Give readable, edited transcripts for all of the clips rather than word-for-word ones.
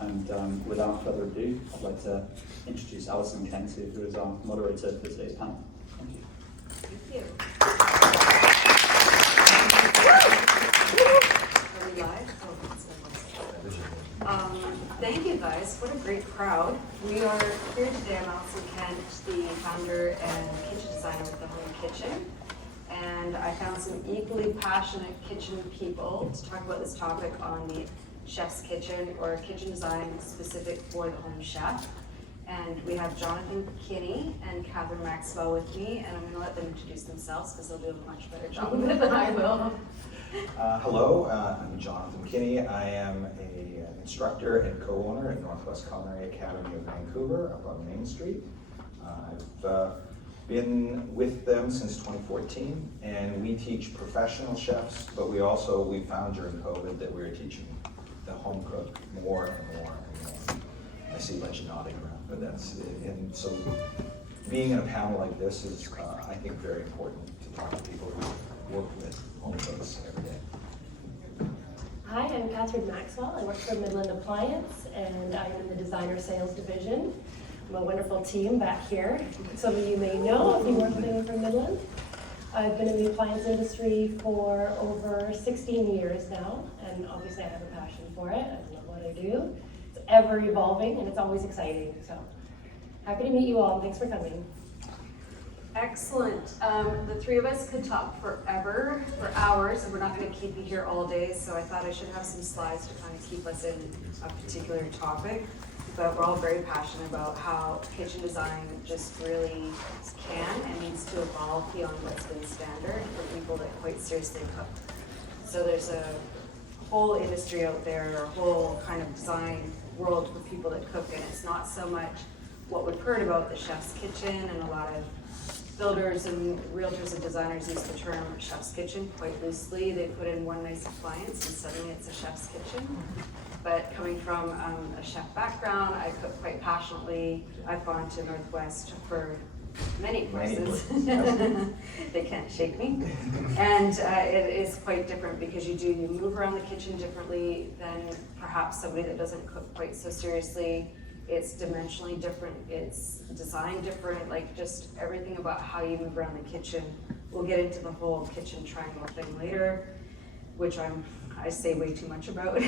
And without further ado, I'd like to introduce Alison Kent, who is our moderator for today's panel. Thank you. Thank you. Are we live? Thank you guys. What a great crowd. We are here today. I'm Alison Kent, the founder and kitchen designer with The Home Kitchen. And I found some equally passionate kitchen people to talk about this topic on the chef's kitchen, or kitchen design specific for the home chef. And we have Jonathan Kinney and Maxwell with me, and I'm going to let them introduce themselves because they'll do a much better job of it than I will. Hello, I'm Jonathan Kinney. I am an instructor and co-owner at Northwest Culinary Academy of Vancouver up on Main Street. I've been with them since 2014, and we teach professional chefs, but we found during COVID that we were teaching the home cook more and more and more. I see a bunch of nodding around, but that's it. And so being in a panel like this is, I think, very important to talk to people who work with home cooks every day. Hi, I'm Maxwell. I work for Midland Appliance, and I'm in the designer sales division. I'm a wonderful team back here. Some of you may know if you work with anyone from Midland. I've been in the appliance industry for over 16 years now, and obviously I have a passion for it. I love what I do. It's ever evolving, and it's always exciting. So happy to meet you all. Thanks for coming. Excellent. The three of us could talk forever, for hours, and we're not going to keep you here all day, so I thought I should have some slides to kind of keep us in a particular topic. But we're all very passionate about how kitchen design just really can and needs to evolve beyond what's been standard for people that quite seriously cook. So there's a whole industry out there, a whole kind of design world for people that cook, and it's not so much what we've heard about the chef's kitchen, and a lot of builders and realtors and designers use the term chef's kitchen quite loosely. They put in one nice appliance and suddenly it's a chef's kitchen. But coming from a chef background, I cook quite passionately. I've gone to Northwest for many courses. They can't shake me. And it is quite different because you move around the kitchen differently than perhaps somebody that doesn't cook quite so seriously. It's dimensionally different, it's designed different, like just everything about how you move around the kitchen. We'll get into the whole kitchen triangle thing later, which I say way too much about.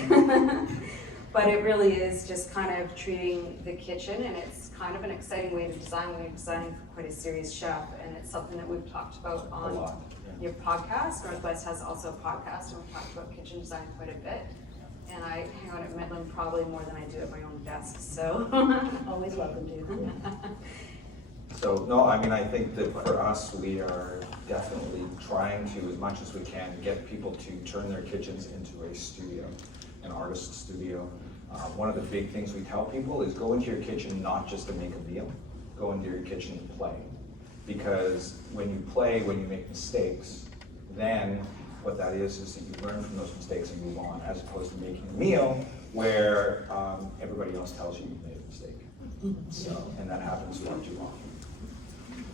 But it really is just kind of treating the kitchen, and it's kind of an exciting way to design when you're designing for quite a serious chef, and it's something that we've talked about on your podcast. Northwest has also a podcast, and we've talked about kitchen design quite a bit. And I hang out at Midland probably more than I do at my own desk, so. Always welcome to. So, no, I mean, I think that for us, we are definitely trying to, as much as we can, get people to turn their kitchens into a studio, an artist studio. One of the big things we tell people is go into your kitchen not just to make a meal, go into your kitchen to play. Because when you play, when you make mistakes, then what that is that you learn from those mistakes and move on, as opposed to making a meal where everybody else tells you you've made a mistake. So, and that happens far too often.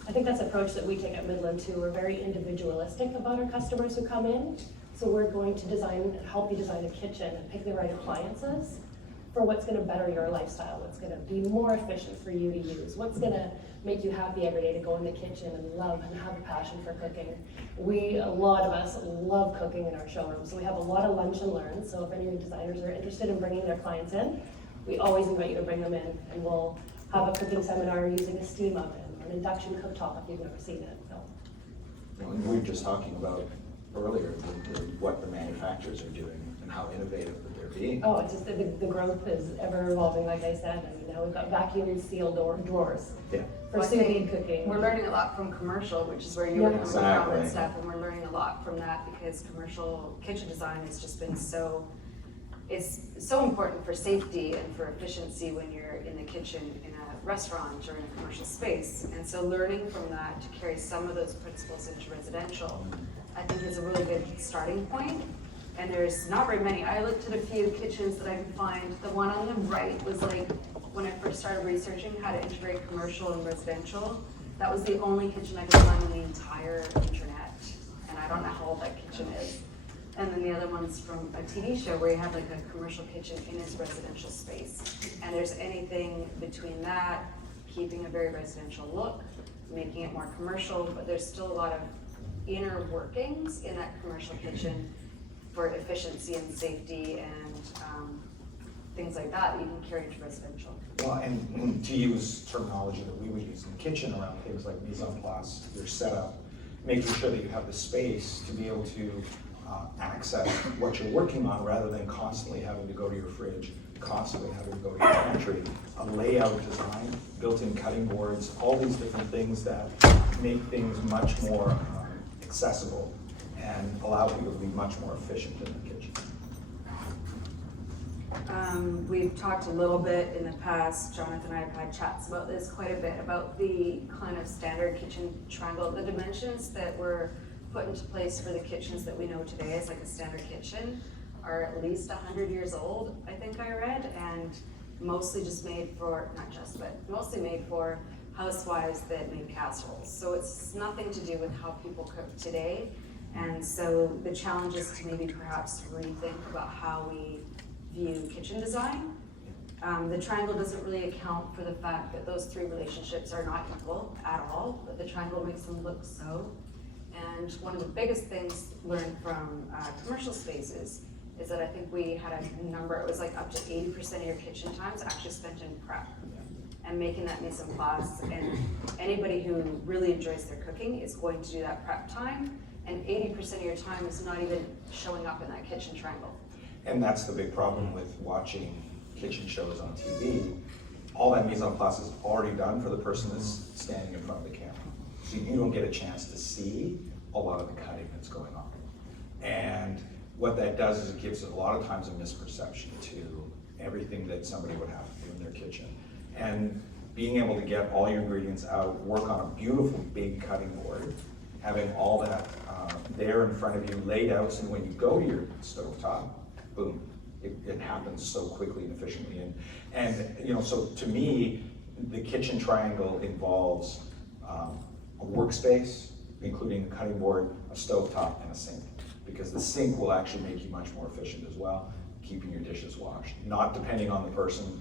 I think that's an approach that we take at Midland too. We're very individualistic about our customers who come in. So we're going to help you design a kitchen and pick the right appliances for what's going to better your lifestyle, what's going to be more efficient for you to use, what's going to make you happy every day to go in the kitchen and love and have a passion for cooking. A lot of us love cooking in our showroom, so we have a lot of lunch and learn. So if any of the designers are interested in bringing their clients in, we always invite you to bring them in, and we'll have a cooking seminar using a steam oven or an induction cooktop if you've never seen it. So. And we were just talking about earlier what the manufacturers are doing and how innovative that they're being. Oh, it's just the growth is ever evolving, like I said. I mean, now we've got vacuum sealed drawers for sous vide cooking. We're learning a lot from commercial, which is where you were coming from and stuff, and we're learning a lot from that because commercial kitchen design has just been it's so important for safety and for efficiency when you're in the kitchen in a restaurant or in a commercial space. And so learning from that to carry some of those principles into residential, I think is a really good starting point. And there's not very many. I looked at a few kitchens that I could find. The one on the right was like, when I first started researching how to integrate commercial and residential, that was the only kitchen I could find on the entire internet. And I don't know how old that kitchen is. And then the other one's from a TV show where you have like a commercial kitchen in his residential space. And there's anything between that, keeping a very residential look, making it more commercial, but there's still a lot of inner workings in that commercial kitchen for efficiency and safety and things like that you can carry to residential. Well, and to use terminology that we would use in the kitchen around things like mise en place, your setup, making sure that you have the space to be able to access what you're working on rather than constantly having to go to your fridge, constantly having to go to your pantry. A layout design, built-in cutting boards, all these different things that make things much more accessible and allow people to be much more efficient in the kitchen. We've talked a little bit in the past, Jonathan and I have had chats about this quite a bit, about the kind of standard kitchen triangle. The dimensions that were put into place for the kitchens that we know today as like a standard kitchen are at least 100 years old, I think I read, and mostly just made for, not just, but mostly made for housewives that make casseroles. So it's nothing to do with how people cook today. And so the challenge is to maybe perhaps rethink about how we view kitchen design. The triangle doesn't really account for the fact that those three relationships are not equal at all, but the triangle makes them look so. And one of the biggest things learned from commercial spaces is that I think we had a number, it was like up to 80% of your kitchen times actually spent in prep and making that mise en place. And anybody who really enjoys their cooking is going to do that prep time. And 80% of your time is not even showing up in that kitchen triangle. And that's the big problem with watching kitchen shows on TV. All that mise en place is already done for the person that's standing in front of the camera. So you don't get a chance to see a lot of the cutting that's going on. And what that does is it gives a lot of times a misperception to everything that somebody would have to do in their kitchen. And being able to get all your ingredients out, work on a beautiful big cutting board, having all that there in front of you laid out, so when you go to your stovetop, boom, it happens so quickly and efficiently. And you know, so to me, the kitchen triangle involves a workspace, including a cutting board, a stovetop, and a sink. Because the sink will actually make you much more efficient as well, keeping your dishes washed. Not depending on the person,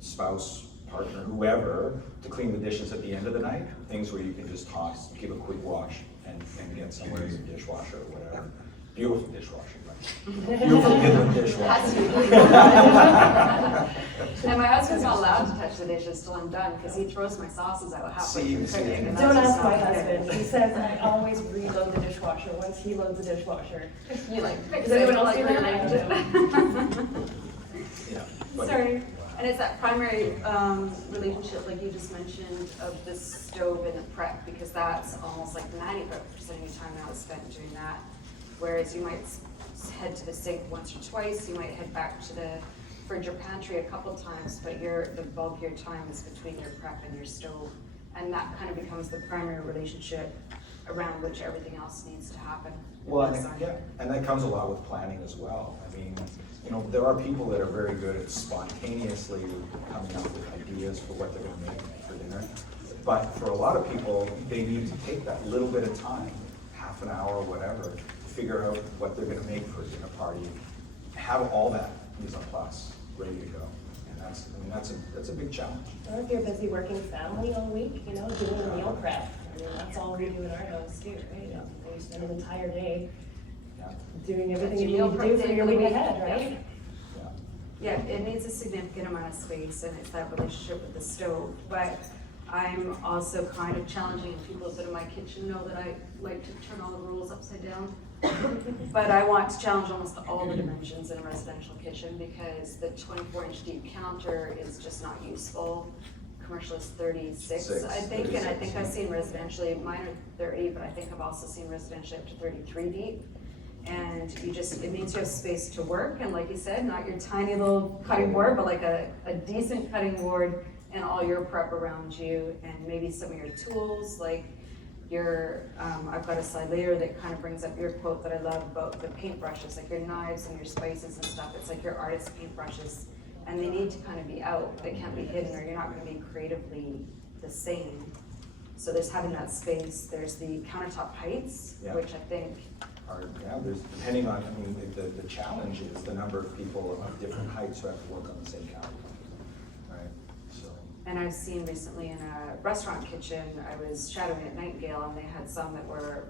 spouse, partner, whoever, to clean the dishes at the end of the night. Things where you can just toss, give a quick wash, and get somewhere in your dishwasher or whatever. Beautiful dishwasher, right? Beautiful Midland dishwasher. And my husband's not allowed to touch the dishes till I'm done because he throws my sauces out halfway through cooking. And Don't that's ask just my not good. husband. He says I always reload the dishwasher once he loads the dishwasher. You like fix Does anyone it, else like do that? rearrange it. Yeah, but- Sorry. And it's that primary relationship, like you just mentioned, of the stove and the prep, because that's almost like 95% of your time now is spent doing that. Whereas you might head to the sink once or twice, you might head back to the fridge or pantry a couple times, but the bulk of your time is between your prep and your stove. And that kind of becomes the primary relationship around which everything else needs to happen. Well, and that comes a lot with planning as well. I mean, you know, there are people that are very good at spontaneously coming up with ideas for what they're gonna make for dinner. But for a lot of people, they need to take that little bit of time, half an hour or whatever, to figure out what they're gonna make for a dinner party, have all that mise en place ready to go. And that's a big challenge. Or if you're a busy working family all week, you know, doing a meal prep. I mean, that's all we do in our house too, right? Yeah. You spend an entire day Yeah. doing everything That's you your need to meal do prep for day your for the week week. ahead, right? Yeah, it needs a significant amount of space, and it's that relationship with the stove. But I'm also kind of challenging, people that are in my kitchen know that I like to turn all the rules upside down. But I want to challenge almost all the dimensions in a residential kitchen, because the 24-inch deep counter is just not useful. Commercial is 36, I think, and I think I've seen residentially, mine are 30, but I think I've also seen residentially up to 33 deep. And it means you have space to work, and like you said, not your tiny little cutting board, but like a decent cutting board and all your prep around you, and maybe some of your tools, like I've got a slide later that kind of brings up your quote that I love about the paintbrushes, like your knives and your spices and stuff. It's like your artist paintbrushes, and they need to kind of be out. They can't be hidden, or you're not going to be creatively the same. So there's having that space. There's the countertop heights, Yeah. which I think hard, yeah, there's, depending on, I mean, the challenge is the number of people of different heights who have to work on the same counter, right? So. And I've seen recently in a restaurant kitchen, I was shadowing at Nightingale, and they had some that were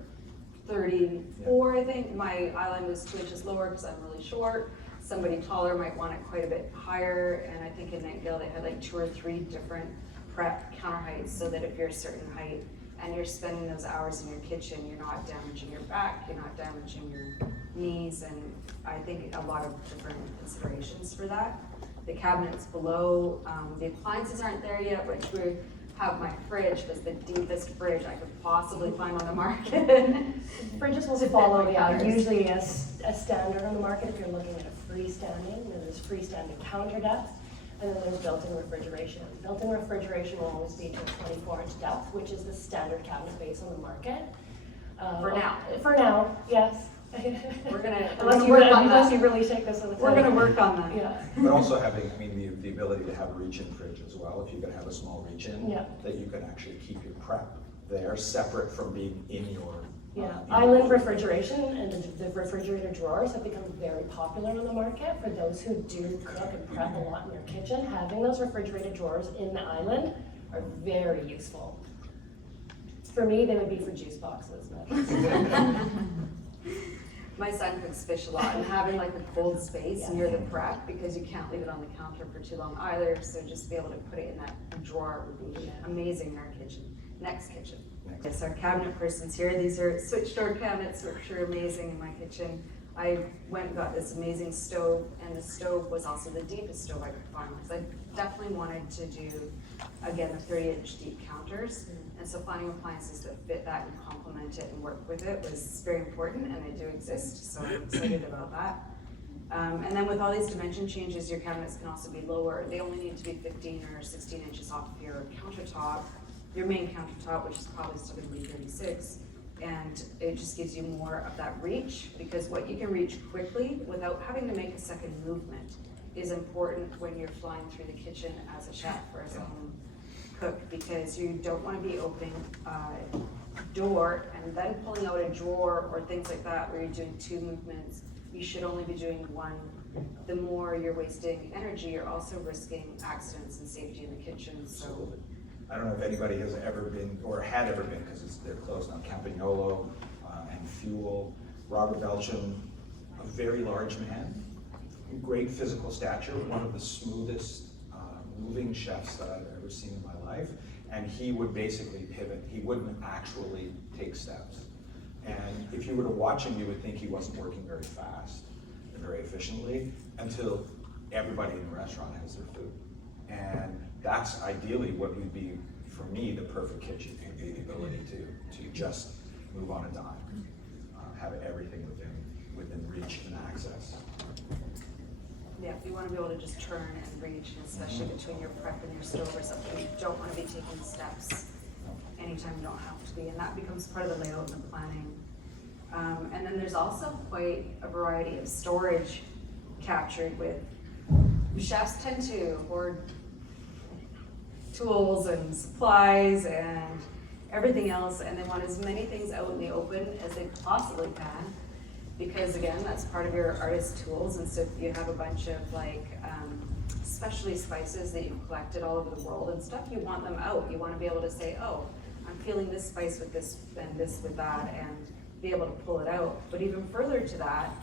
34, I think. My island was 2 inches lower because I'm really short. Somebody taller might want it quite a bit higher, and I think in Nightingale they had like 2 or 3 different prep counter heights, so that if you're a certain height and you're spending those hours in your kitchen, you're not damaging your back, you're not damaging your knees, and I think a lot of different considerations for that. The cabinets below, the appliances aren't there yet, which we have. My fridge was the deepest fridge I could possibly find on the market. Fridges will follow, yeah, usually a standard on the market if you're looking at a freestanding. There's freestanding counter depth, and then there's built-in refrigeration. Built-in refrigeration will always be to a 24-inch depth, which is the standard cabinet base on the market. For now. For now, yes. We're gonna unless you really take this on the We're gonna work on that. Yeah. But also having, I mean, the ability to have a reach-in fridge as well, if you're gonna have a small reach-in, Yeah. that you can actually keep your prep there, separate from being in your. Yeah, in island your- refrigeration and the refrigerator drawers have become very popular on the market for those who do cook and prep a lot in your kitchen. Having those refrigerated drawers in the island are very useful. For me, they would be for juice boxes. My son cooks fish a lot, and having like a cold space near the prep, because you can't leave it on the counter for too long either, so just be able to put it in that drawer would be amazing in our kitchen. Next kitchen. Yes, our cabinet person's here. These are switch door cabinets, which are amazing in my kitchen. I went and got this amazing stove, and the stove was also the deepest stove I could find, because I definitely wanted to do, again, the 30-inch deep counters. And so finding appliances that fit that and complement it and work with it was very important, and they do exist, so I'm excited about that. And then with all these dimension changes, your cabinets can also be lower. They only need to be 15 or 16 inches off of your countertop, your main countertop, which is probably still going to be 36. And it just gives you more of that reach, because what you can reach quickly without having to make a second movement is important when you're flying through the kitchen as a chef or as a home cook, because you don't want to be opening a door and then pulling out a drawer or things like that where you're doing 2 movements. You should only be doing 1. The more you're wasting energy, you're also risking accidents and safety in the kitchen. So. Absolutely. I don't know if anybody has ever been, or had ever been, because they're closed now, Campagnolo and Fuel. Robert Belcham, a very large man, great physical stature, one of the smoothest moving chefs that I've ever seen in my life. And he would basically pivot. He wouldn't actually take steps. And if you were to watch him, you would think he wasn't working very fast and very efficiently until everybody in the restaurant has their food. And that's ideally what would be, for me, the perfect kitchen, the ability to just move on a dime, have everything within reach and access. Yeah, you want to be able to just turn and reach, and especially between your prep and your stove or something, you don't want to be taking steps anytime you don't have to be, and that becomes part of the layout and the planning. And then there's also quite a variety of storage captured with, chefs tend to hoard tools and supplies and everything else, and they want as many things out in the open as they possibly can, because again, that's part of your artist tools. And so if you have a bunch of like specialty spices that you've collected all over the world and stuff, you want them out. You want to be able to say, oh, I'm feeling this spice with this and this with that, and be able to pull it out. But even further to that,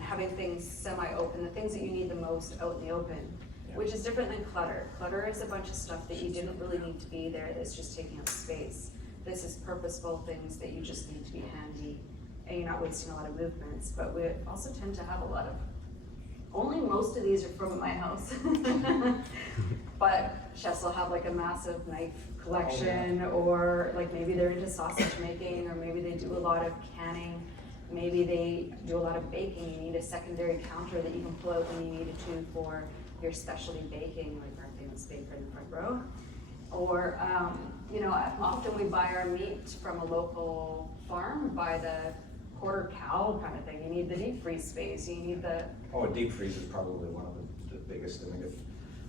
having things semi-open, the things that you need the most out in the open, which is different than clutter. Clutter is a bunch of stuff that you didn't really need to be there, that's just taking up space. This is purposeful things that you just need to be handy, and you're not wasting a lot of movements. But we also tend to have a lot of, only most of these are from my house. But chefs will have like a massive knife collection, or like maybe they're into sausage making, or maybe they do a lot of canning. Maybe they do a lot of baking. You need a secondary counter that you can pull out when you need it to for your specialty baking, like our famous baker in the front row. Or, you know, often we buy our meat from a local farm by the quarter cow kind of thing. You need the deep freeze space. You need the... Oh, a deep freeze is probably one of the biggest. I mean, if,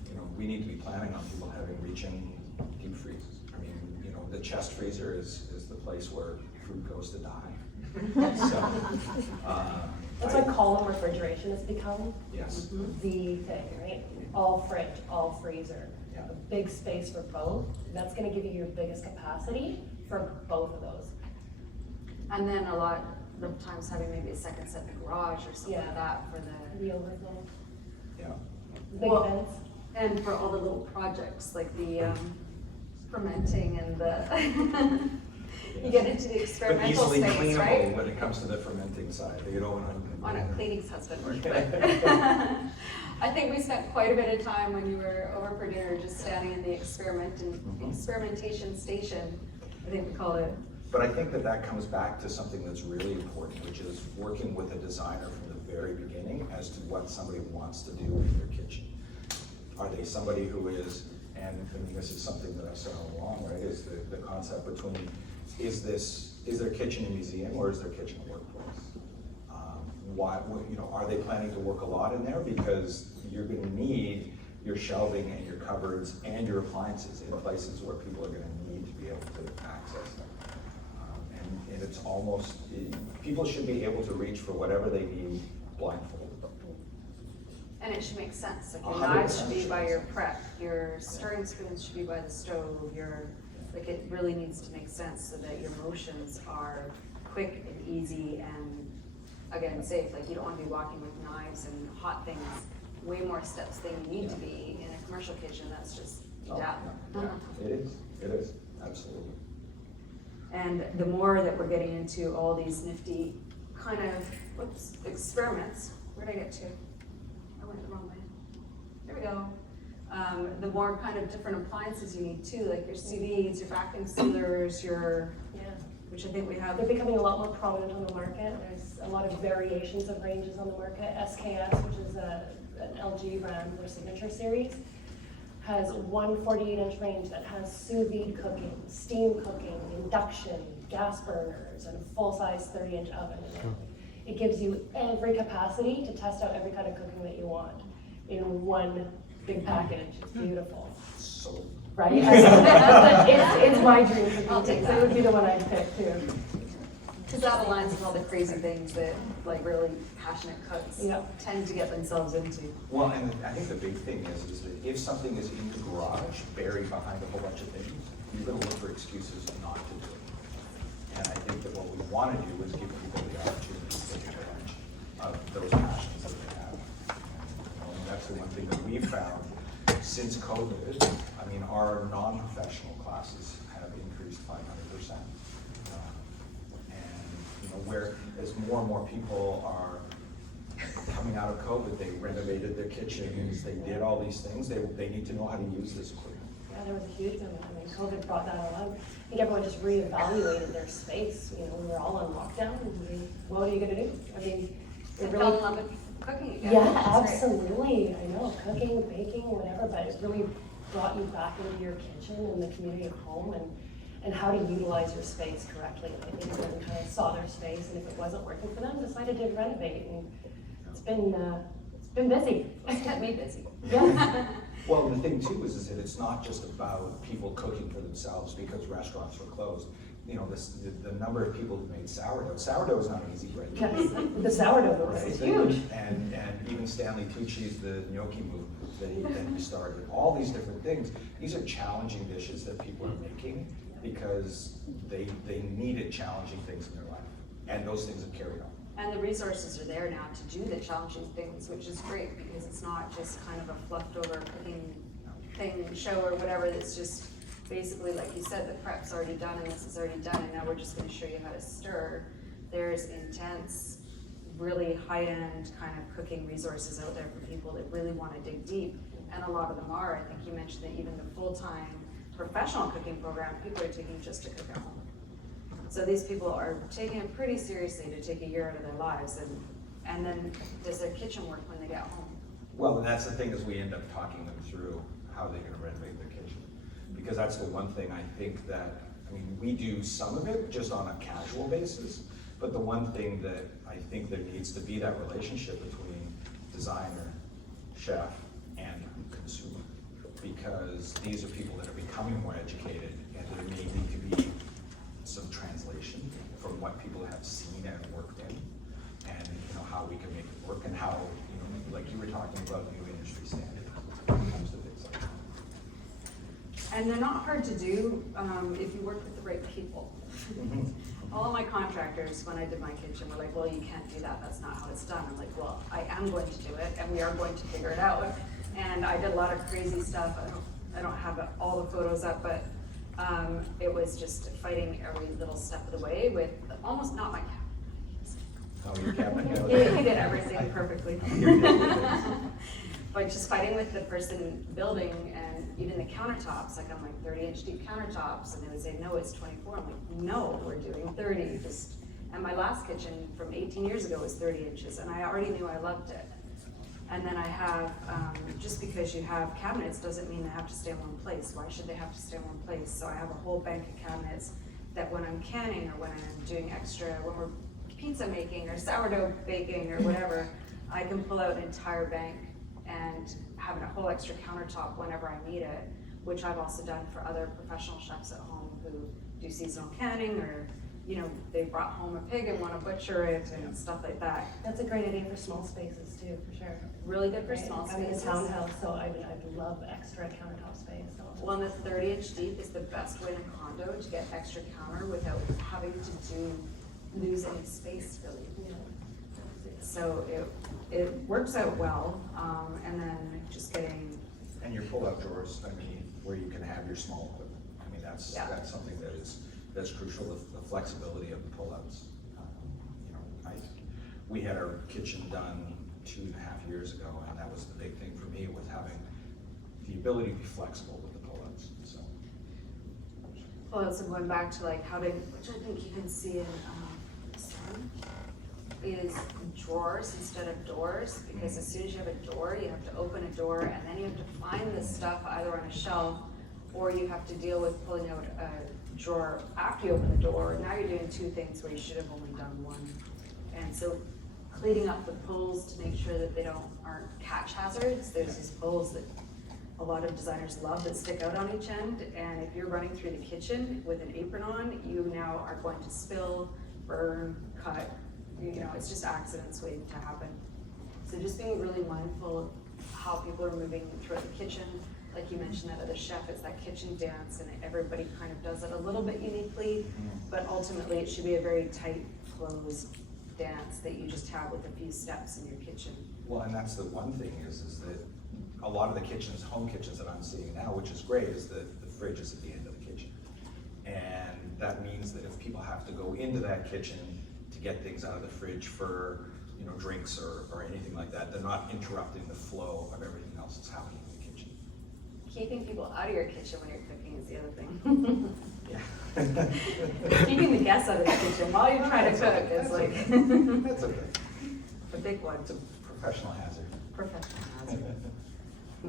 you know, we need to be planning on people having reach-in deep freezes. I mean, you know, the chest freezer is the place where food goes to die. So, That's why column refrigeration has become yes, the thing, right? All fridge, all freezer, yeah, a big space for both. That's gonna give you your biggest capacity for both of those. And then a lot of times having maybe a second set in the garage or something Yeah. like that for the, The overflow, yeah. big Well, events. and for all the little projects like the fermenting and the, you get into the But experimental easily space, cleanable right? when it comes to the fermenting side, you know, On a cleaning husband work, but I think we spent quite a bit of time when you were over for dinner, just standing in the experimentation station, I think we called it. But I think that that comes back to something that's really important, which is working with a designer from the very beginning as to what somebody wants to do in their kitchen. Are they somebody who is, and I mean, this is something that I said all along, right, is the concept between, is their kitchen a museum or is their kitchen a workplace? You know, are they planning to work a lot in there? Because you're gonna need your shelving and your cupboards and your appliances in places where people are gonna need to be able to access them. And it's almost, people should be able to reach for whatever they need blindfolded. And it should make sense, like your 100% knives should be should by make your sense. prep, your stirring spoons should be by the stove, like it really needs to make sense so that your motions are quick and easy and, again, safe. Like you don't wanna be walking with knives and hot things, way more steps than you need to be in a commercial kitchen, that's just, Oh, yeah. yeah, it is, absolutely. And the more that we're getting into all these nifty kind of, experiments, where'd I get to? I went the wrong way. There we go. The more kind of different appliances you need too, like your sous vides, your vacuum sealers, Yeah. which I think we have. They're becoming a lot more prominent on the market. There's a lot of variations of ranges on the market. SKS, which is an LG brand, their signature series, has one 48-inch range that has sous vide cooking, steam cooking, induction, gas burners, and a full-size 30-inch oven in it. It gives you every capacity to test out every kind of cooking that you want in one big package. It's beautiful, So, right? It's my dream I'll cooking take thing, so that. it would be the one I'd pick too. Because that aligns with all the crazy things that like really passionate cooks Yeah. tend to get themselves into. well, and I think the big thing is that if something is in the garage, buried behind a whole bunch of things, you're gonna look for excuses not to do it. And I think that what we wanna do is give people the opportunity to take advantage of those passions that they have. And that's the one thing that we've found since COVID. I mean, our non-professional classes have increased 500%. And, you know, where as more and more people are coming out of COVID, they renovated their kitchens, they did all these things, they need to know how to use this equipment. Yeah, there was a huge movement. I mean, COVID brought that all out. I think everyone just reevaluated their space. You know, we were all on lockdown. And what are you gonna do? I mean, it And really. fell in love with cooking again. Yeah, which is great. absolutely. I know, cooking, baking, whatever, but it really brought you back into your kitchen and the community of home and how to utilize your space correctly. And I think everyone kind of saw their space, and if it wasn't working for them, decided to renovate. And it's been busy. It's kept me busy. Yeah. Well, the thing too is that it's not just about people cooking for themselves because restaurants were closed. You know, the number of people who made sourdough. Sourdough is not an easy bread. Yes, the sourdough was Right? huge. And even Stanley Tucci's, the gnocchi movement that he started, all these different things. These are challenging dishes that people are making because they needed challenging things in their life. And those things have carried on. And the resources are there now to do the challenging things, which is great because it's not just kind of a fluffed over cooking thing, show or whatever, that's just basically, like you said, the prep's already done and this is already done and now we're just gonna show you how to stir. There's intense, really high-end kind of cooking resources out there for people that really wanna dig deep. And a lot of them are. I think you mentioned that even the full-time professional cooking program, people are taking just to cook at home. So these people are taking it pretty seriously to take a year out of their lives, and then does their kitchen work when they get home? Well, and that's the thing is we end up talking them through how they're gonna renovate their kitchen. Because that's the one thing I think that, I mean, we do some of it just on a casual basis, but the one thing that I think there needs to be that relationship between designer, chef, and consumer. Because these are people that are becoming more educated and there may need to be some translation from what people have seen at And they're not hard to do if you work with the right people. All of my contractors, when I did my kitchen, were like, well, you can't do that, that's not how it's done. I'm like, well, I am going to do it, and we are going to figure it out. And I did a lot of crazy stuff. I don't have all the photos up, but it was just fighting every little step of the way with almost not my cabinet. Oh, your cabinet? He did everything perfectly. But just fighting with the person building, and even the countertops, like I'm like 30-inch deep countertops, and they would say, no, it's 24. I'm like, no, we're doing 30. And my last kitchen from 18 years ago was 30 inches, and I already knew I loved it. And then I have, just because you have cabinets doesn't mean they have to stay in one place. Why should they have to stay in one place? So I have a whole bank of cabinets that when I'm canning or when I'm doing extra, when we're pizza making or sourdough baking or whatever, I can pull out an entire bank and having a whole extra countertop whenever I need it, which I've also done for other professional chefs at home who do seasonal canning, or they brought home a pig and want to butcher it and stuff like that. That's a great idea for small spaces too, for sure. Really good for small I'm in a spaces. townhouse, so I'd love extra countertop space. So. Well, and the 30-inch deep is the best way in a condo to get extra counter without having to lose any space, really. Yeah. So it works out well, and then just getting. And your pull-out drawers, I mean, where you can have your small equipment. I mean, that's something that's crucial, the flexibility of the pull-outs. We had our kitchen done 2.5 years ago, and that was the big thing for me, was having the ability to be flexible with the pull-outs. So. Pull-outs, and going back to like which I think you can see in Sun, is drawers instead of doors, because as soon as you have a door, you have to open a door, and then you have to find the stuff either on a shelf, or you have to deal with pulling out a drawer after you open the door. Now you're doing two things where you should have only done one. And so cleaning up the pulls to make sure that they aren't catch hazards. There's these pulls that a lot of designers love that stick out on each end, and if you're running through the kitchen with an apron on, you now are going to spill, burn, cut. It's just accidents waiting to happen. So just being really mindful of how people are moving throughout the kitchen. Like you mentioned, that other chef, it's that kitchen dance, and everybody kind of does it a little bit uniquely, but ultimately it should be a very tight, closed dance that you just have with a few steps in your kitchen. Well, and that's the one thing is that a lot of the kitchens, home kitchens that I'm seeing now, which is great, is that the fridge is at the end of the kitchen. And that means that if people have to go into that kitchen to get things out of the fridge for drinks or anything like that, they're not interrupting the flow of everything else that's happening in the kitchen. Keeping people out of your kitchen when you're cooking is the other thing. Yeah. Keeping the guests out of the kitchen while you're trying to cook is like That's okay. the big one. It's a professional hazard. Professional hazard.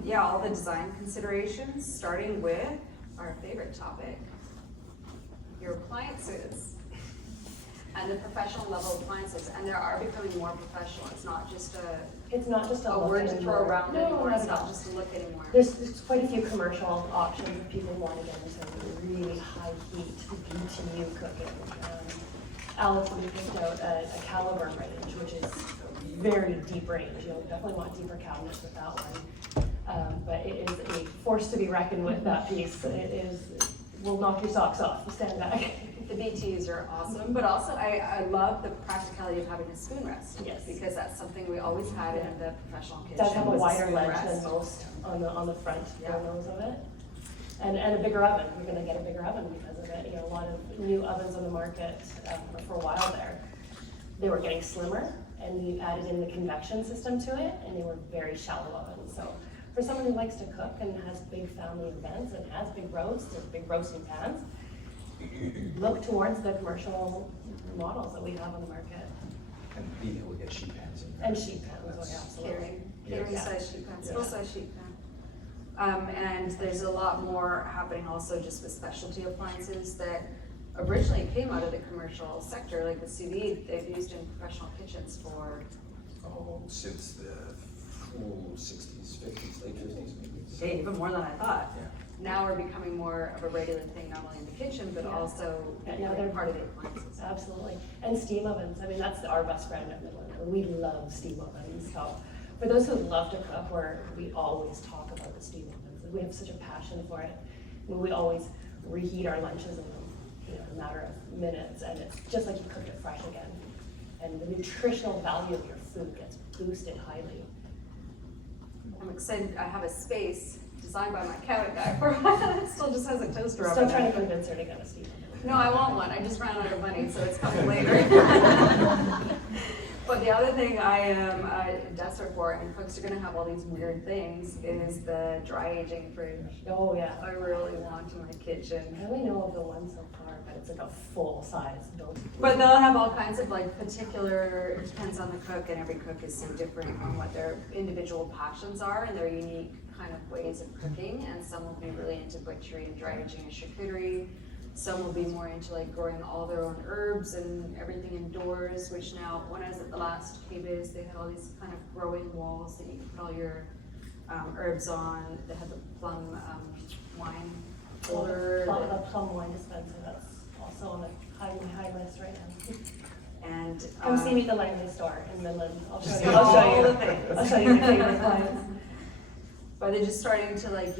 Yeah, all the design considerations, starting with our favorite topic, your appliances. And the professional level appliances, and they are becoming more professional. It's not just a word to throw around anymore. It's not just a look anymore. There's quite a few commercial options if people want to get into really high heat BTU cooking. Alison picked out a caliber range, which is a very deep range. You'll definitely want deeper cabinets with that one. But it is a force to be reckoned with, that piece. It will knock your socks off. Stand back. The BTUs are awesome, but also I love the practicality of having a spoon rest. Yes. Because that's something we always had in the professional kitchen. It does have a was wider spoon ledge rest. than most on the front Yeah. nose of it. And a bigger oven. You're going to get a bigger oven because of it. A lot of new ovens on the market for a while there. They were getting slimmer, and you added in the convection system to it, and they were very shallow ovens. So for someone who likes to cook and has big family events and has big roasts and big roasting pans, look towards the commercial models that we have on the market. And being able to get sheet pans in there. And sheet pans, absolutely. Catering Yeah. size sheet pan, still size sheet pan. And there's a lot more happening also just with specialty appliances that originally came out of the commercial sector, like the sous vide they've used in professional kitchens for. Since the 60s, 50s, late 50s maybe. Hey, even more than I thought. Yeah. Now we're becoming more of a regular thing, not only in the kitchen, but also they're part of the appliances. Absolutely. And steam ovens. I mean, that's our best friend at Midland. We love steam ovens. So for those who love to cook, we always talk about the steam ovens. We have such a passion for it. We always reheat our lunches in a matter of minutes, and it's just like you cooked it fresh again. And the nutritional value of your food gets boosted highly. I'm excited. I have a space designed by my cabin guy for it still just has a toaster Still oven. trying to convince her to get a steam. No, I want one. I just ran out of money, so it's coming later. But the other thing I am desperate for, and folks are gonna have all these weird things, is the dry aging fridge. Oh yeah. I really want in my kitchen. I only know of the one so far, but it's like a full size built. But they'll have all kinds of like particular, it depends on the cook, and every cook is so different on what their individual passions are and their unique kind of ways of cooking. And some will be really into butchery and dry aging and charcuterie. Some will be more into like growing all their own herbs and everything indoors, which now, when I was at the last KBIS, they had all these kind of growing walls that you could put all your herbs on. They had the plum wine holder. The plum wine dispenser, that's also on the high list right now. And Come see me at the Langley store in Midland. I'll show you. all the things. I'll show you my favorite clients. But they're just starting to like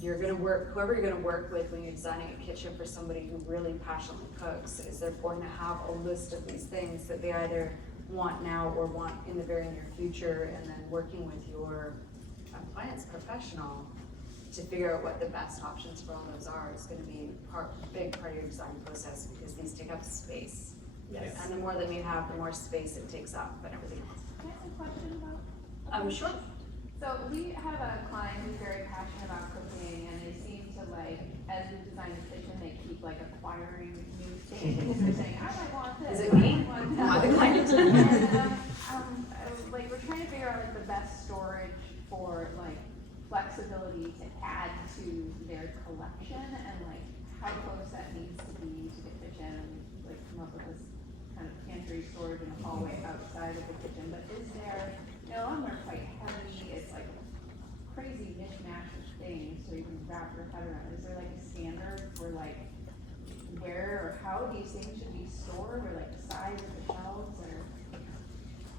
you're gonna work, whoever you're gonna work with when you're designing a kitchen for somebody who really passionately cooks, is they're going to have a list of these things that they either want now or want in the very near future, and then working with your appliance professional to figure out what the best options for all those are is gonna be a big part of your design process, because these take up space. Yes. And the more that we have, the more space it takes up and everything else. Can I ask a question about? Sure. So we have a client who's very passionate about cooking, and they seem to like, as we design the kitchen, they keep like acquiring new things. They're saying, I might want this. Is it me? I might want Am I that. the client? And, like we're trying to figure out like the best storage for like flexibility to add to their collection, and like how close that needs to be to the kitchen, and like come up with this kind of pantry storage in a hallway outside of the kitchen. But is there, you know, some are quite heavy, it's like a crazy mishmash of things, so you can wrap your head around. Is there like a standard for like where or how these things should be stored, or like the size of the shelves, or?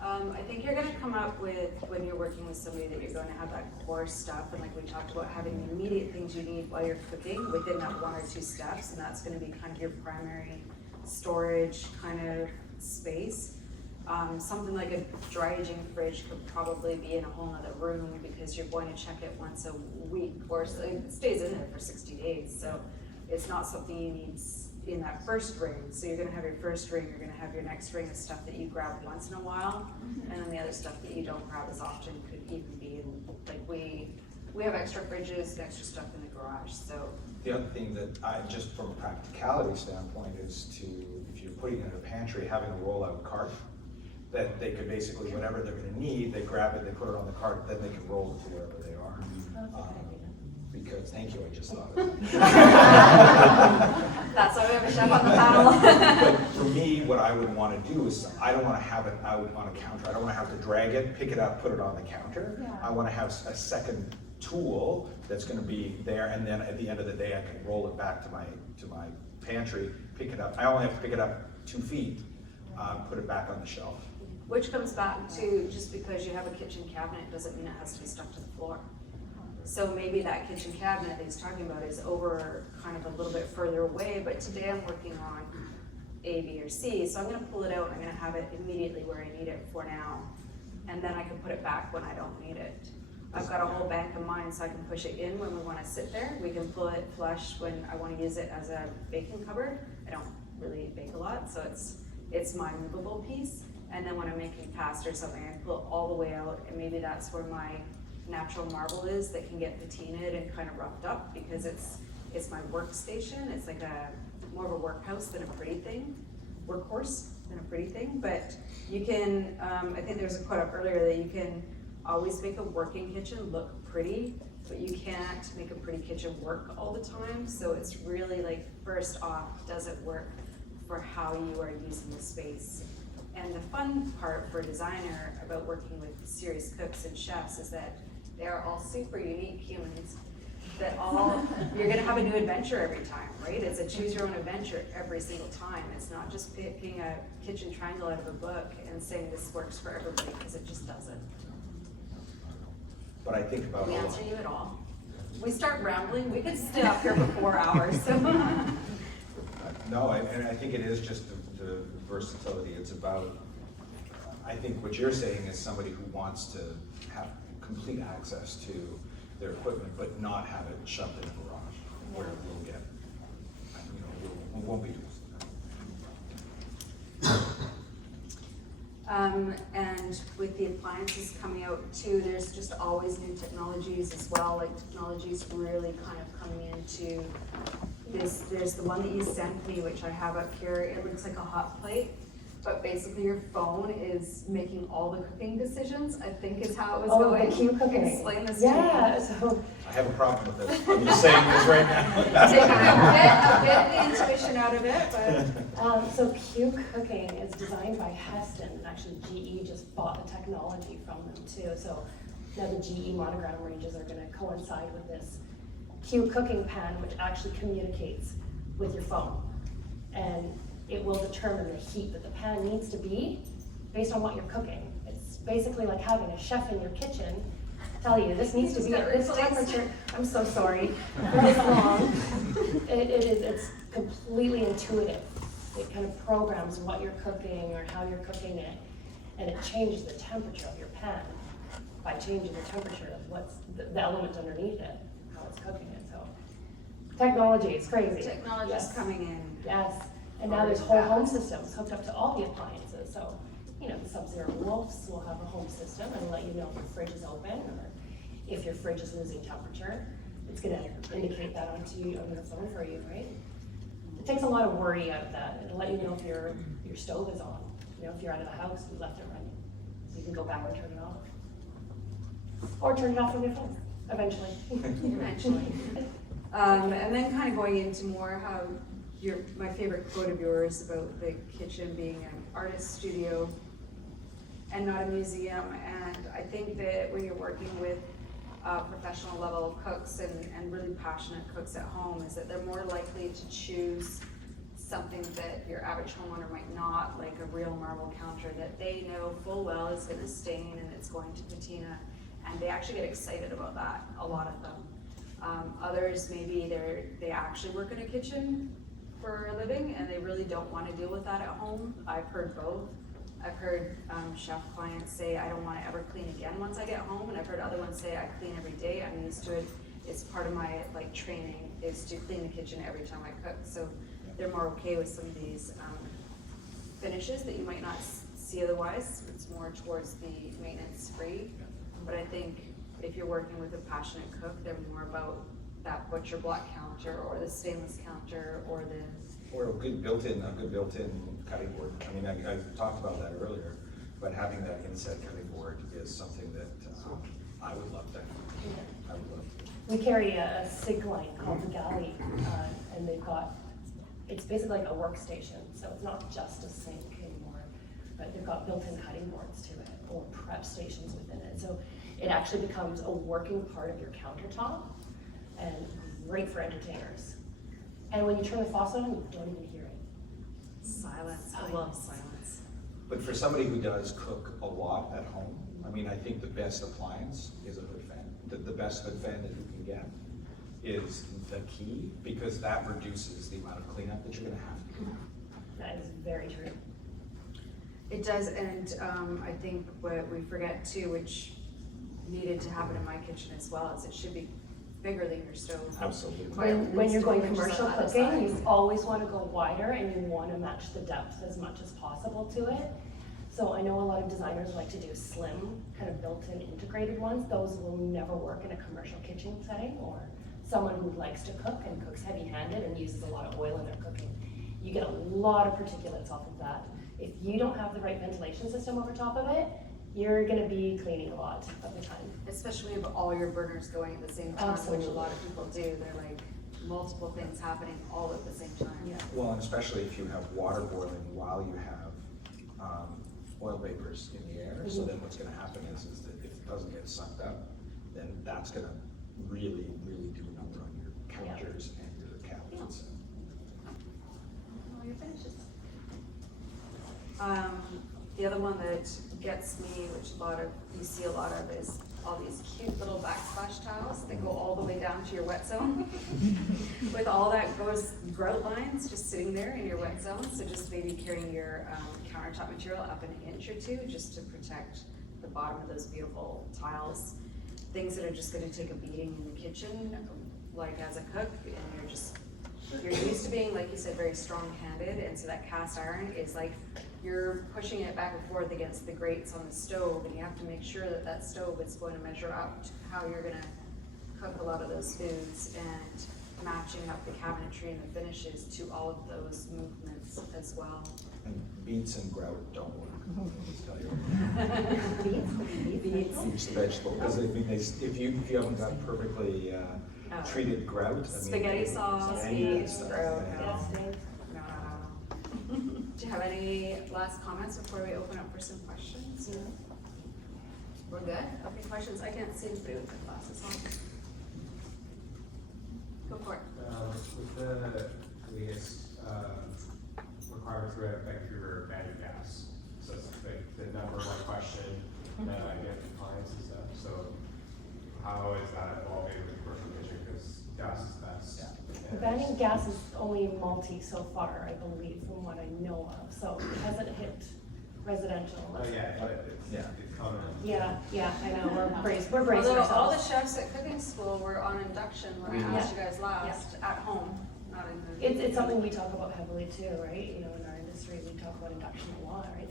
I think you're gonna come up with, when you're working with somebody, that you're gonna have that core stuff, and like we talked about, having the immediate things you need while you're cooking within that 1 or 2 steps, and that's gonna be kind of your primary storage kind of space. Something like a dry aging fridge could probably be in a whole nother room, because you're going to check it once a week, or so it stays in there for 60 days. So it's not something you need in that first ring. So you're gonna have your first ring, you're gonna have your next ring of stuff that you grab once in a while, and then the other stuff that you don't grab as often could even be in, like we have extra fridges and extra stuff in the garage, so. The other thing that just from a practicality standpoint, is to, if you're putting it in a pantry, having a roll-out cart, that they could basically, whatever they're gonna need, they grab it, they put it on the cart, then they can roll it to wherever they are. Because, thank you, I just thought of it. That's why we have a chef on the panel. But for me, what I would wanna do is, I don't wanna have it out on a counter. I don't wanna have to drag it, pick it up, put it on the counter. Yeah. I wanna have a second tool that's gonna be there, and then at the end of the day, I can roll it back to my pantry, pick it up. I only have to pick it up 2 feet, put it back on the shelf. Which comes back to, just because you have a kitchen cabinet doesn't mean it has to be stuck to the floor. So maybe that kitchen cabinet that he's talking about is over kind of a little bit further away, but today I'm working on A, B, or C, so I'm gonna pull it out and I'm gonna have it immediately where I need it for now. And then I can put it back when I don't need it. I've got a whole bank of mine, so I can push it in when we wanna sit there. We can pull it flush when I wanna use it as a baking cupboard. I don't really bake a lot, so it's my movable piece. And then when I'm making pasta or something, I pull it all the way out, and maybe that's where my natural marble is, that can get patinaed and kind of roughed up, because it's my workstation. It's like more of a workhouse than a pretty thing, workhorse than a pretty thing. But you can, I think there was a quote up earlier that you can always make a working kitchen look pretty, but you can't make a pretty kitchen work all the time. So it's really like, first off, does it work for how you are using the space? And the fun part for a designer about working with serious cooks and chefs is that they are all super unique humans, that you're gonna have a new adventure every time, right? It's a choose your own adventure every single time. It's not just picking a kitchen triangle out of a book and saying this works for everybody, because it just doesn't. But I think about We answer you at all. we start rambling, we could stay up here for 4 hours, so. No, and I think it is just the versatility. It's about, I think what you're saying is somebody who wants to have complete access to their equipment, but not have it shoved in a garage where we'll get, we won't be doing And with the appliances coming out too, there's just always new technologies as well, like technologies really kind of coming into this. There's the one that you sent me, which I have up here. It looks like a hot plate, but basically your phone is making all the cooking decisions, I think is how it was going. The Q cooking. Explain this to me. Yeah, so I have a problem with this. I'm just saying this right now. Taking a bit of the intuition out of it, but. So Q Cooking is designed by Heston, and actually GE just bought the technology from them too. So now the GE monogram ranges are gonna coincide with this Q Cooking pan, which actually communicates with your phone. And it will determine the heat that the pan needs to be based on what you're cooking. It's basically like having a chef in your kitchen tell you this needs to be at this temperature. I'm so sorry for this long. It's completely intuitive. It kind of programs what you're cooking or how you're cooking it, and it changes the temperature of your pan by changing the temperature of what's the element underneath it, how it's cooking it. So technology is crazy. Technology's Yes. coming in. Yes, and now there's whole home systems hooked up to all the appliances. So, the Sub-Zero Wolves will have a home system and let you know if your fridge is open or if your fridge is losing temperature. It's gonna indicate that on your phone for you, right? It takes a lot of worry out of that. It'll let you know if your stove is on. If you're out of the house, you left it running. You can go back and turn it off. Or turn it off on your phone, eventually. Eventually. And then kind of going into more how my favorite quote of yours about the kitchen being an artist studio and not a museum. And I think that when you're working with professional level cooks and really passionate cooks at home, is that they're more likely to choose something that your average homeowner might not, like a real marble counter that they know full well is going to stain and it's going to patina, and they actually get excited about that, a lot of them. Others, maybe they actually work in a kitchen for a living and they really don't want to deal with that at home. I've heard both. I've heard chef clients say, I don't want to ever clean again once I get home, and I've heard other ones say, I clean every day, I'm used to it. It's part of my training is to clean the kitchen every time I cook. So they're more okay with some of these finishes that you might not see otherwise. It's more towards the maintenance free. But I think if you're working with a passionate cook, they're more about that butcher block counter or the stainless counter or the Or a good built-in cutting board. I mean, I talked about that earlier, but having that inset cutting board is something that I would love to have. I would love to. We carry a SIG line called the Galley, and it's basically like a workstation, so it's not just a sink anymore, but they've got built-in cutting boards to it, or prep stations within it. So it actually becomes a working part of your countertop, and great for entertainers. And when you turn the faucet on, you don't even hear it. silence. I love silence. But for somebody who does cook a lot at home, I mean, I think the best appliance is a hood fan. The best hood fan that you can get is the key, because that reduces the amount of cleanup that you're gonna have to do. That is very true. It does, and I think what we forget too, which needed to happen in my kitchen as well, is it should be bigger than your stove. Absolutely. When you're going Which is on commercial the other cooking, side. you always want to go wider and you want to match the depth as much as possible to it. So I know a lot of designers like to do slim, kind of built-in integrated ones. Those will never work in a commercial kitchen setting, or someone who likes to cook and cooks heavy-handed and uses a lot of oil in their cooking. You get a lot of particulates off of that. If you don't have the right ventilation system over top of it, you're gonna be cleaning a lot of the time. Especially if all your burners going at the same time, Absolutely. which a lot of people do. They're like multiple things happening all at the same time. Yeah. Well, and especially if you have water boiling while you have oil vapors in the air, so then what's gonna happen is that if it doesn't get sucked up, then that's gonna really, really do a number on your counters and your cabinets. Well, your finishes. The other one that gets me, which you see a lot of, is all these cute little backsplash tiles that go all the way down to your wet zone. With all that goes grout lines just sitting there in your wet zone, so just maybe carrying your countertop material up an inch or two just to protect the bottom of those beautiful tiles. Things that are just gonna take a beating in the kitchen, like as a cook, and you're used to being, like you said, very strong-handed, and so that cast iron is like, you're pushing it back and forth against the grates on the stove, and you have to make sure that that stove is going to measure up to how you're gonna cook a lot of those foods, and matching up the cabinetry and the finishes to all of those movements as well. And beets and grout don't work. I'll just tell you. Beets. Beets, vegetable, because I think if you haven't got perfectly treated grout, I mean. Spaghetti sauce, any beets, stuff, grout, yeah. no. Do you have any last comments before we open up for some questions? No. We're good? Okay, questions? I can't see anybody with their glasses on. Go for it. With the latest requirements for Vancouver banning gas, so it's like the number one question that I get from clients and stuff. So how is that evolving with commercial kitchen? Because gas is best. And Banning gas is only multi so far, I believe, from what I know of, so it hasn't hit residential. Oh yeah, but it's coming. Yeah, I know, we're bracing Although all the ourselves. chefs at cooking school were on induction when I asked you guys last, at home, not in the. It's something we talk about heavily too, right? You know, in our industry, we talk about induction a lot, right?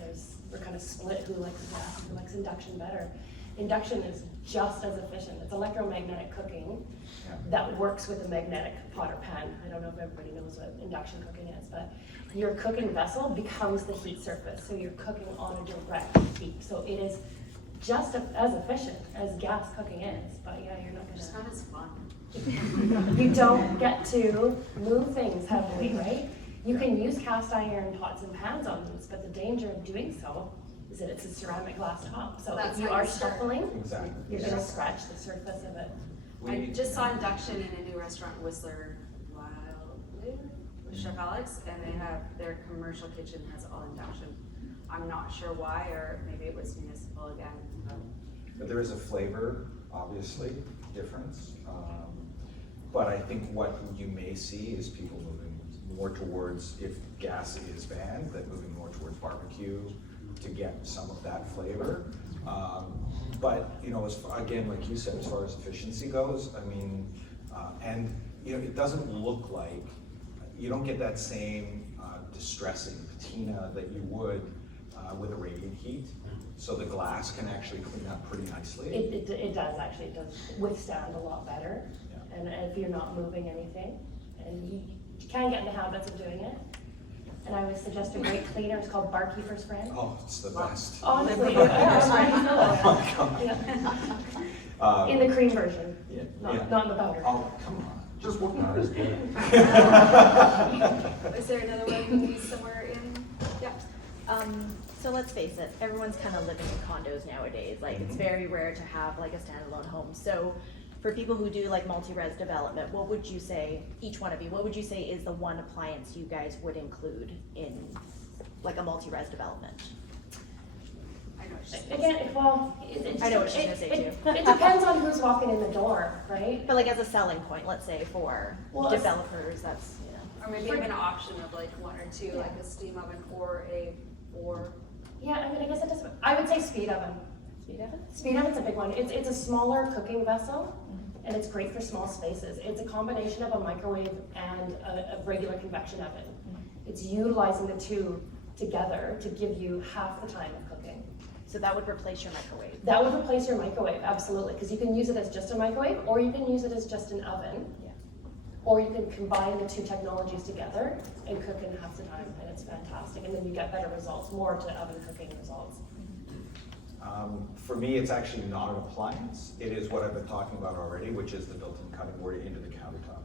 We're kind of split who likes gas, who likes induction better. Induction is just as efficient. It's electromagnetic cooking that works with a magnetic pot or pan. I don't know if everybody knows what induction cooking is, but your cooking vessel becomes the heat surface. So you're cooking on a direct heat. So it is just as efficient as gas cooking is, but yeah, you're not It's gonna. not as fun. You don't get to move things heavily, right? You can use cast iron pots and pans on these, but the danger of doing so is that it's a ceramic glass top. So That's if you how are you start. shuffling, Exactly. you're gonna scratch the surface of it. I just saw induction in a new restaurant, Whistler Wildwood, with Chef Alex, and they have, their commercial kitchen has all induction. I'm not sure why, or maybe it was municipal again, But there is a flavor, obviously, difference. But I think what you may see is people moving more towards, if gas is banned, then moving more towards barbecue to get some of that flavor. But, you know, again, like you said, as far as efficiency goes, I mean, and, you know, it doesn't look like, you don't get that same distressing patina that you would with a radiant heat. So the glass can actually clean up pretty nicely. It does actually, it does withstand a lot better. Yeah. And if you're not moving anything, and you can get in the habits of doing it. And I would suggest a great cleaner, it's called Barkeeper's Friend. Oh, it's the best. Honestly, yeah. In the cream version, Yeah, not in the powder. Oh, come on, just work on it. Is there another one somewhere in? Yeah. So let's face it, everyone's kind of living in condos nowadays. Like it's very rare to have like a standalone home. So for people who do like multi-res development, what would you say, each one of you, what would you say is the one appliance you guys would include in like a multi-res development? I know what she's saying. Again, well, I know what she's gonna say too. It depends on who's walking in the door, right? But like as a selling point, let's say for Well, developers, that's, you know. Or maybe even an option of like one or two, like a steam oven or Yeah, I mean, I guess it does, I would say speed oven. Speed oven? Speed oven's a big one. It's a smaller cooking vessel, and it's great for small spaces. It's a combination of a microwave and a regular convection oven. It's utilizing the two together to give you half the time of cooking. So that would replace your microwave. That would replace your microwave, absolutely, because you can use it as just a microwave, or you can use it as just an oven. Yeah. Or you can combine the two technologies together and cook in half the time, and it's fantastic. And then you get better results, more to oven cooking results. For me, it's actually not an appliance. It is what I've been talking about already, which is the built-in cutting board into the countertop.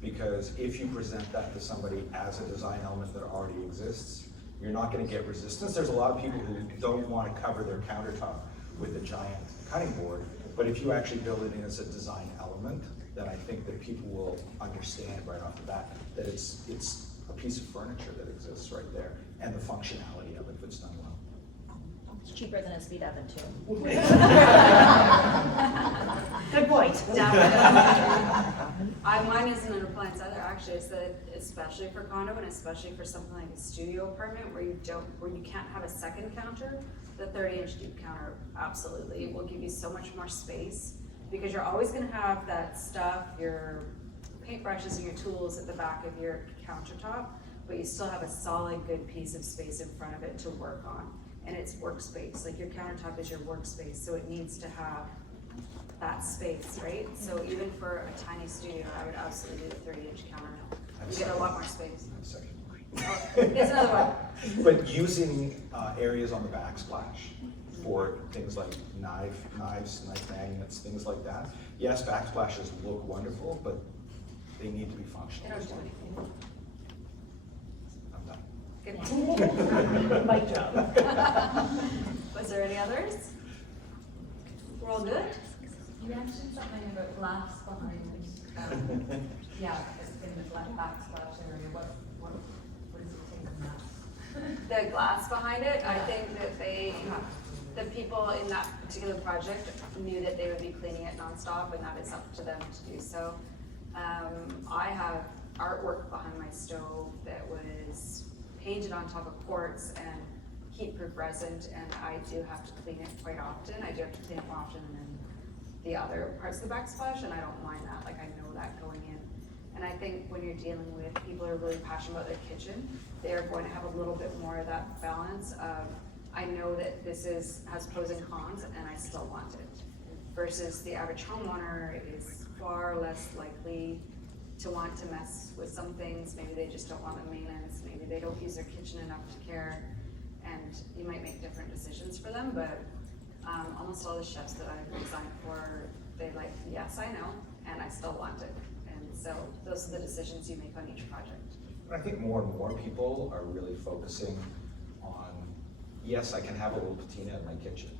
Because if you present that to somebody as a design element that already exists, you're not going to get resistance. There's a lot of people who don't want to cover their countertop with a giant cutting board, but if you actually build it in as a design element, then I think that people will understand right off the bat that it's a piece of furniture that exists right there, and the functionality of it if it's done well. It's cheaper than a speed oven too. Good point. Mine isn't an appliance either, actually. It's that, especially for condo and especially for something like a studio apartment where you can't have a second counter, the 30-inch deep counter absolutely will give you so much more space, because you're always gonna have that stuff, your paintbrushes and your tools at the back of your countertop, but you still have a solid, good piece of space in front of it to work on. And it's workspace, like your countertop is your workspace, so it needs to have that space, right? So even for a tiny studio, I would absolutely do the 30-inch counter. You get a lot more space. Here's another one. But using areas on the backsplash for things like knives, knife magnets, things like that. Yes, backsplashes look wonderful, but they need to be They functional don't as do well. anything. I'm done. Good. Mic drop. Was there any others? We're all good? You mentioned something about glass behind, yeah, in the backsplash area. What does it take on that? The glass behind it, I think that the people in that particular project knew that they would be cleaning it nonstop, and that is up to them to do so. I have artwork behind my stove that was painted on top of quartz and heat-proof resin, and I do have to clean it quite often. I do have to clean it more often than the other parts of the backsplash, and I don't mind that. Like, I know that going in. And I think when you're dealing with people who are really passionate about their kitchen, they are going to have a little bit more of that balance of, I know that this has pros and cons, and I still want it. Versus the average homeowner is far less likely to want to mess with some things. Maybe they just don't want the maintenance, maybe they don't use their kitchen enough to care, and you might make different decisions for them, but almost all the chefs that I've designed for, they're like, yes, I know, and I still want it. And so those are the decisions you make on each project. I think more and more people are really focusing on, yes, I can have a little patina in my kitchen.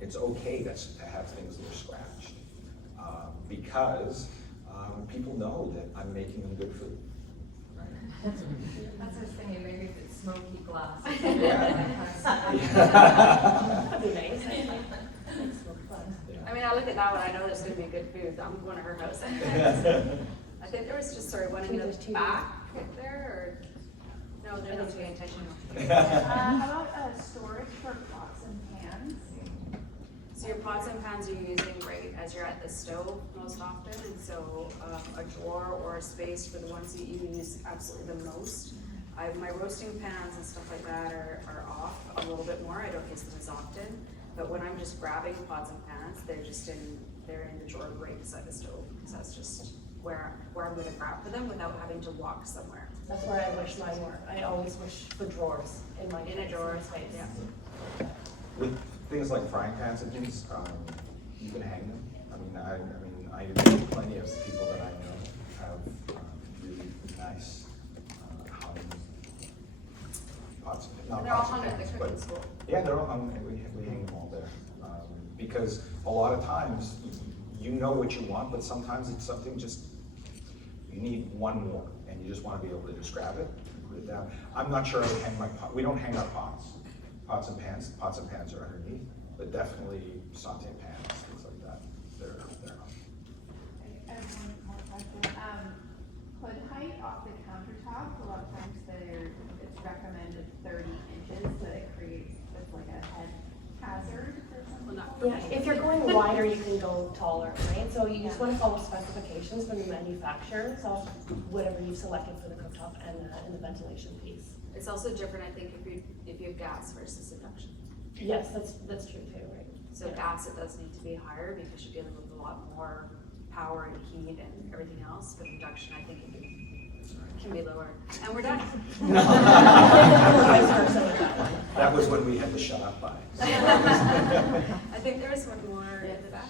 It's okay to have things that are scratched, because people know that I'm making them good food. Right? That's what I was thinking, maybe if it's smoky glass. That'd be nice. I mean, I look at that one, I know there's gonna be good food, I'm going to her house. I think there was just sort of one in the back there, or, no, they're not paying attention. How about storage for pots and pans? So your pots and pans are using right as you're at the stove most often, and so a drawer or a space for the ones that you use absolutely the most. My roasting pans and stuff like that are off a little bit more, I don't use them as often, but when I'm just grabbing pots and pans, they're in the drawer right beside the stove, because that's just where I'm gonna grab for them without having to walk somewhere. That's where I wish mine were. I always wish for drawers in my In a drawer space, yeah. With things like frying pans and things, you can hang them. I know plenty of people that I know have really nice hung pots. And they're all hung at the cooking school. Yeah, they're all hung, and we hang them all there. Because a lot of times, you know what you want, but sometimes it's something just, you need one more, and you just want to be able to just grab it and put it down. I'm not sure I would hang my pot. We don't hang our pots and pans. Pots and pans are underneath, but definitely saute pans, things like that. They're I have one more question. Hood height off the countertop, a lot of times it's recommended 30 inches, so it creates like a head hazard for some people. Yeah, if you're going wider, you can go taller, right? So you just want to follow specifications from the manufacturer, so whatever you've selected for the cooktop and the ventilation piece. It's also different, I think, if you have gas versus induction. Yes, that's true too, right? So gas, it does need to be higher because you're dealing with a lot more power and heat and everything else, but induction, I think it can be lower. And we're done. Vice versa with that one. That was when we had to shut up by. I think there is one more in the back.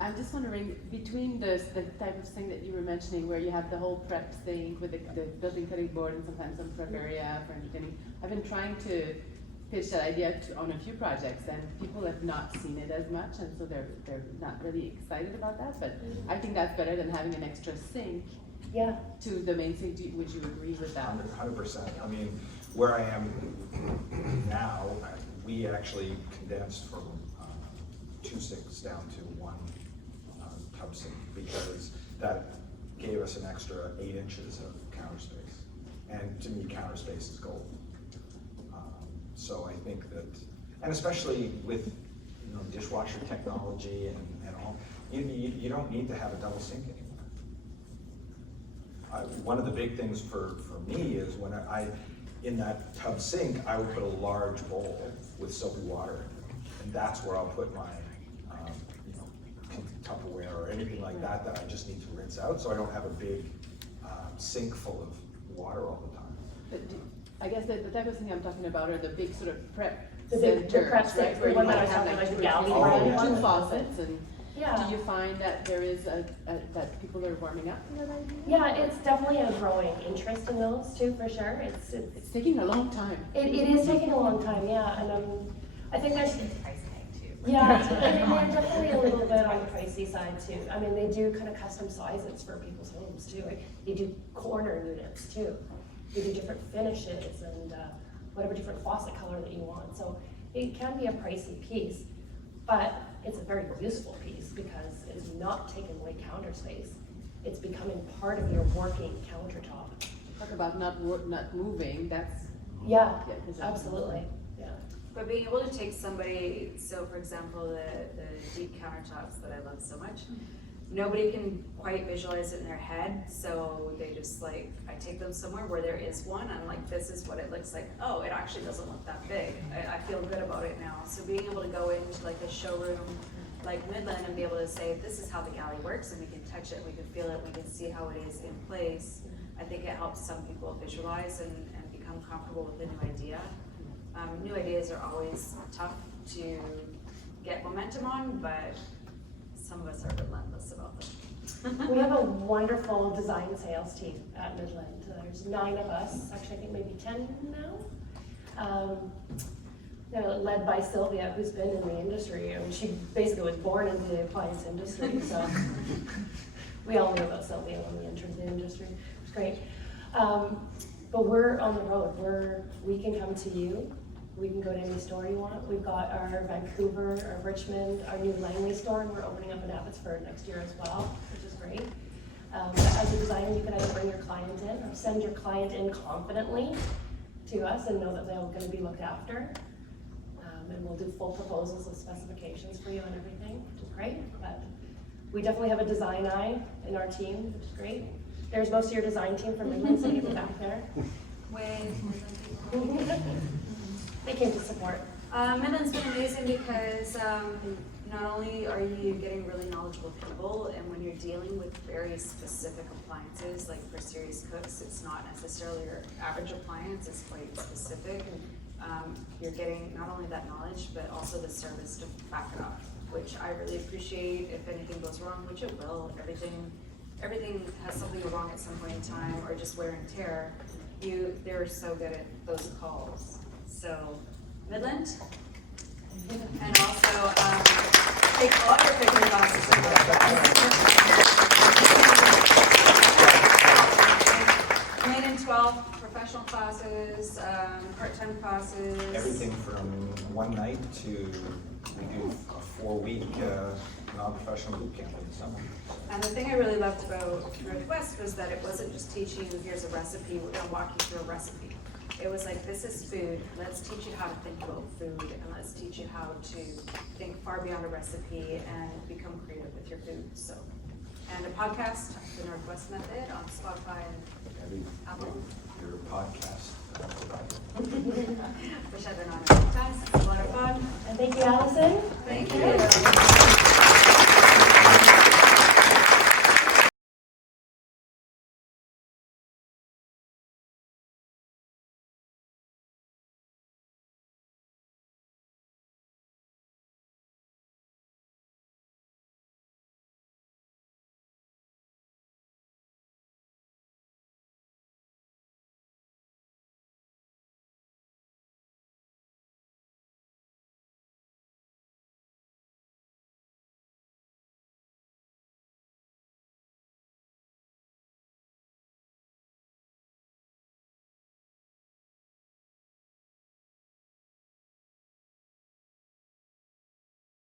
I'm just wondering, between the type of thing that you were mentioning, where you have the whole prep thing with the built-in cutting board and sometimes some prep area for entertaining, I've been trying to pitch that idea on a few projects, and people have not seen it as much, and so they're not really excited about that. But I think that's better than having an extra sink. Yeah. To the main sink. Would you agree with that? 100%. I mean, where I am now, we actually condensed from 2 sinks down to 1 tub sink, because that gave us an extra 8 inches of counter space. And to me, counter space is gold. So I think that, and especially with dishwasher technology and all, you don't need to have a double sink anymore. One of the big things for me is when in that tub sink, I would put a large bowl with soapy water in it. And that's where I'll put my Tupperware or anything like that I just need to rinse out, so I don't have a big sink full of water all the time. But I guess the type of thing I'm talking about are the big sort of prep The big- the centers, prep right? centers, Where the you one that might I was have talking like about, the 2 galley or brand 3, one. 2 faucets, and Yeah. do you find that there is that people are warming up to that idea? Yeah, it's definitely a growing interest in those too, for sure. It's taking a long time. It is taking a long time, yeah, and I think there's, Price tag too. yeah, I mean, they're definitely a little bit on the pricey side too. I mean, they do kind of custom sizes for people's homes too. They do corner units too. They do different finishes and whatever different faucet color that you want. So it can be a pricey piece, but it's a very useful piece because it's not taking away counter space. It's becoming part of your working countertop. Talk about not moving, that's. Yeah, Yeah, 'cause absolutely, yeah. But being able to take somebody, so for example, the deep countertops that I love so much, nobody can quite visualize it in their head, so they just like, I take them somewhere where there is one, I'm like, this is what it looks like. Oh, it actually doesn't look that big. I feel good about it now. So being able to go into like a showroom like Midland and be able to say, this is how the galley works, and we can touch it, we can feel it, we can see how it is in place. I think it helps some people visualize and become comfortable with the new idea. New ideas are always tough to get momentum on, but some of us are relentless about them. We have a wonderful design sales team at Midland. There's 9 of us, actually I think maybe 10 now. They're led by Sylvia, who's been in the industry. I mean, she basically was born into the appliance industry, so we all knew about Sylvia when we entered the industry. It was great. But we're on the road. We can come to you. We can go to any store you want. We've got our Vancouver, our Richmond, our new Langley store, and we're opening up in Abbotsford next year as well, which is great. But as a designer, you can either bring your client in or send your client in confidently to us and know that they're going to be looked after. And we'll do full proposals with specifications for you and everything, which is great. But we definitely have a design eye in our team, which is great. There's most of your design team from Midland, so you can back there. They came to support. Midland's been amazing because not only are you getting really knowledgeable people, and when you're dealing with very specific appliances, like for serious cooks, it's not necessarily your average appliance, it's quite specific. You're getting not only that knowledge, but also the service to back it up, which I really appreciate. If anything goes wrong, which it will, everything has something go wrong at some point in time, or just wear and tear, they're so good at those calls. So, Midland, and also take all your picking classes. Main and 12 professional classes, part-time classes. Everything from one night to we do a 4-week non-professional boot camp in the summer. And the thing I really loved about Northwest was that it wasn't just teaching you, here's a recipe, we're gonna walk you through a recipe. It was like, this is food, let's teach you how to think about food, and let's teach you how to think far beyond a recipe and become creative with your food, so. And a podcast, The Northwest Method, on Spotify and Apple. Your podcast provider. Which I've been on a few times, it's a lot of fun. And thank you, Allison.